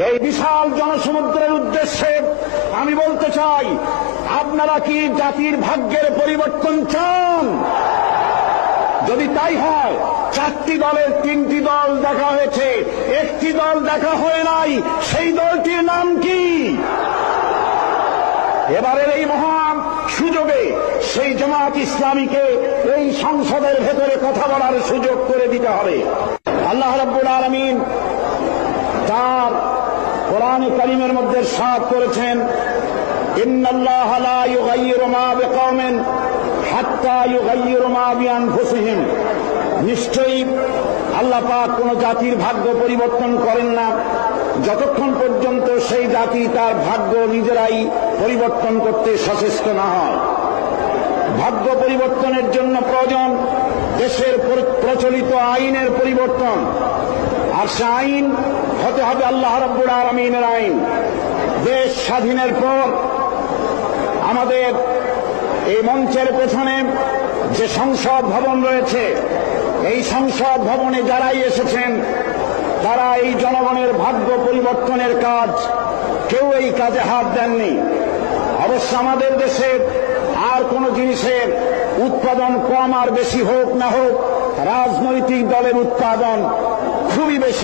এই বিশাল জনসমুদ্রের উদ্দেশ্যে আমি বলতে চাই, আপনারা কি জাতির ভাগ্যের পরিবর্তন চান? যদি তাই হয়, 4টি দলের 3টি দল দেখা হয়েছে, একটি দল দেখা হয় নাই। সেই দলটির নাম কি? এবারের এই মহান সুযোগে সেই জামাত ইসলামীকে এই সংসদের ভেতরে কথা বলার সুযোগ করে দিতে হবে। আল্লাহ রাব্বুল আলামিন তার কোরআনে কারীমের মধ্যে ইরশাদ করেছেন, ইন্নাল্লাহা লা ইউগাইয়িরু মা বিকওমিন হাত্তা ইউগাইয়িরু মা বিআনফুসিহিম। নিশ্চয়ই আল্লাহ পাক কোন জাতির ভাগ্য পরিবর্তন করেন না যতক্ষণ পর্যন্ত সেই জাতি তার ভাগ্য নিজেরাই পরিবর্তন করতে সচেষ্ট না হয়। ভাগ্য পরিবর্তনের জন্য প্রয়োজন দেশের প্রচলিত আইনের পরিবর্তন, আর সে আইন হতে হবে আল্লাহ রাব্বুল আলামিনের আইন। দেশ স্বাধীনের পর আমাদের এই মঞ্চের পেছনে যে সংসদ ভবন রয়েছে, এই সংসদ ভবনে যারাই এসেছেন তারা এই জনগণের ভাগ্য পরিবর্তনের কাজ, কেউ এই কাজে হাত দেননি। অবশ্য আমাদের দেশে আর কোন জিনিসের উৎপাদন কম আর বেশি হোক না হোক, রাজনৈতিক দলের উৎপাদন খুবই বেশি।